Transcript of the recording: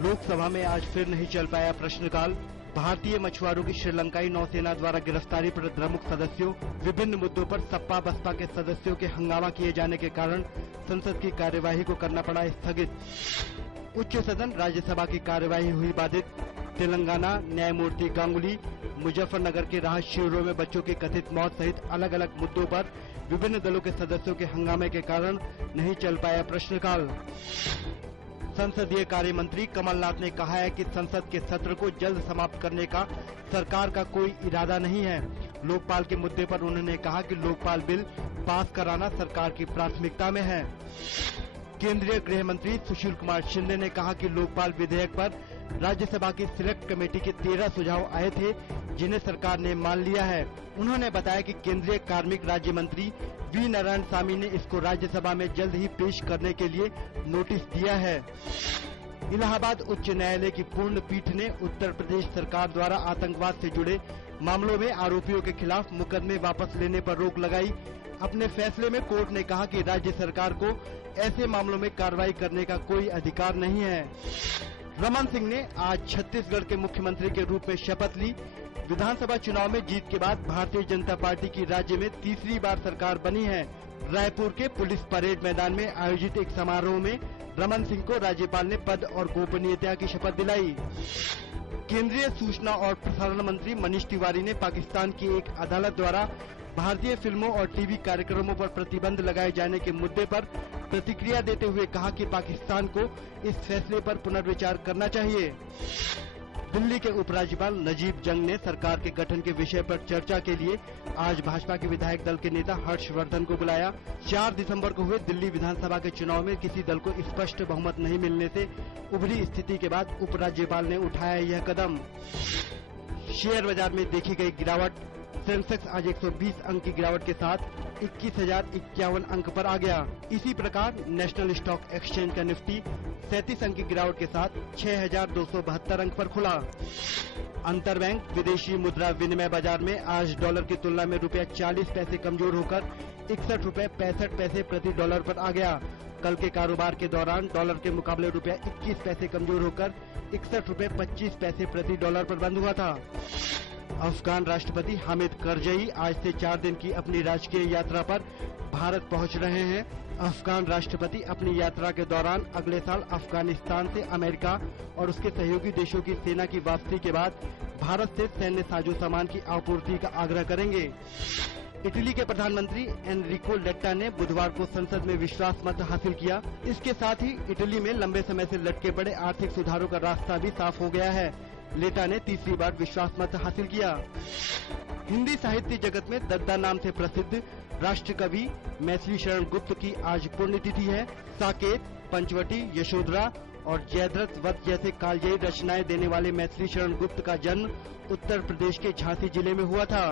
लोकसभा में आज फिर नहीं चल पाया प्रश्नकाल। भारतीय मछुआरों की श्रीलंकाई नौसेना द्वारा गिरफ्तारी पर द्रमुक सदस्यों, विभिन्न मुद्दों पर सपा बसपा के सदस्यों के हंगामा किए जाने के कारण संसद की कार्यवाही को करना पड़ा स्थगित। उच्च सदन राज्यसभा की कार्यवाही हुई बाधित। तेलंगाना न्यायमूर्ति गांगुली, मुजफ्फरनगर के राहत शिविरों में बच्चों की कथित मौत सहित अलग अलग मुद्दों पर विभिन्न दलों के सदस्यों के हंगामे के कारण नहीं चल पाया प्रश्नकाल। संसदीय कार्य मंत्री कमलनाथ ने कहा है कि संसद के सत्र को जल्द समाप्त करने का सरकार का कोई इरादा नहीं है। लोकपाल के मुद्दे पर उन्होंने कहा कि लोकपाल बिल पास कराना सरकार की प्राथमिकता में है। केंद्रीय गृह मंत्री सुशील कुमार शिंदे ने कहा कि लोकपाल विधेयक पर राज्यसभा की सिलेक्ट कमेटी के 13 सुझाव आए थे, जिन्हें सरकार ने मान लिया है। उन्होंने बताया कि केंद्रीय कार्मिक राज्य मंत्री वी नारायणसामी ने इसको राज्यसभा में जल्द ही पेश करने के लिए नोटिस दिया है। इलाहाबाद उच्च न्यायालय की पूर्ण पीठ ने उत्तर प्रदेश सरकार द्वारा आतंकवाद से जुड़े मामलों में आरोपियों के खिलाफ मुकदमे वापस लेने पर रोक लगाई। अपने फैसले में कोर्ट ने कहा कि राज्य सरकार को ऐसे मामलों में कार्रवाई करने का कोई अधिकार नहीं है। रमन सिंह ने आज छत्तीसगढ़ के मुख्यमंत्री के रूप में शपथ ली। विधानसभा चुनाव में जीत के बाद भारतीय जनता पार्टी की राज्य में तीसरी बार सरकार बनी है। रायपुर के पुलिस परेड मैदान में आयोजित एक समारोह में रमन सिंह को राज्यपाल ने पद और गोपनीयता की शपथ दिलाई। केंद्रीय सूचना और प्रसारण मंत्री मनीष तिवारी ने पाकिस्तान की एक अदालत द्वारा भारतीय फिल्मों और टीवी कार्यक्रमों पर प्रतिबंध लगाए जाने के मुद्दे पर प्रतिक्रिया देते हुए कहा कि पाकिस्तान को इस फैसले पर पुनर्विचार करना चाहिए। दिल्ली के उपराज्यपाल नजीब जंग ने सरकार के गठन के विषय पर चर्चा के लिए आज भाजपा के विधायक दल के नेता हर्षवर्धन को बुलाया। 4 दिसंबर को हुए दिल्ली विधानसभा के चुनाव में किसी दल को स्पष्ट बहुमत नहीं मिलने से उभरी स्थिति के बाद उपराज्यपाल ने उठाया यह कदम। शेयर बाजार में देखी गई गिरावट। सेंसेक्स आज 120 अंक की गिरावट के साथ 21,051 अंक पर आ गया। इसी प्रकार नेशनल स्टॉक एक्सचेंज का निफ्टी 37 अंक की गिरावट के साथ 6,272 अंक पर खुला। अंतरबैंक विदेशी मुद्रा विनिमय बाजार में आज डॉलर की तुलना में ₹40 कमजोर होकर 61 पैसे प्रति डॉलर पर आ गया। कल के कारोबार के दौरान डॉलर के मुकाबले ₹21 कमजोर होकर 61 प्रति डॉलर पर बंद हुआ था। अफगान राष्ट्रपति हामिद करजई आज से 4 दिन की अपनी राजकीय यात्रा पर भारत पहुंच रहे हैं। अफगान राष्ट्रपति अपनी यात्रा के दौरान अगले साल अफगानिस्तान से अमेरिका और उसके सहयोगी देशों की सेना की वापसी के बाद भारत से सैन्य साजो सामान की आपूर्ति का आग्रह करेंगे। इटली के प्रधानमंत्री एनरिको लेट्टा ने बुधवार को संसद में विश्वास मत हासिल किया। इसके साथ ही इटली में लंबे समय से लटके पड़े आर्थिक सुधारों का रास्ता भी साफ हो गया है। लेटा ने तीसरी बार विश्वास मत हासिल किया। हिंदी साहित्य जगत में दद्दा नाम से प्रसिद्ध राष्ट्र कवि मैथिली शरण गुप्त की आज पुण्यतिथि है। साकेत, पंचवटी, यशोधरा और जयद्रथ वध जैसे कालजयी रचनाएं देने वाले मैथिली शरण गुप्त का जन्म उत्तर प्रदेश के झांसी जिले में हुआ था।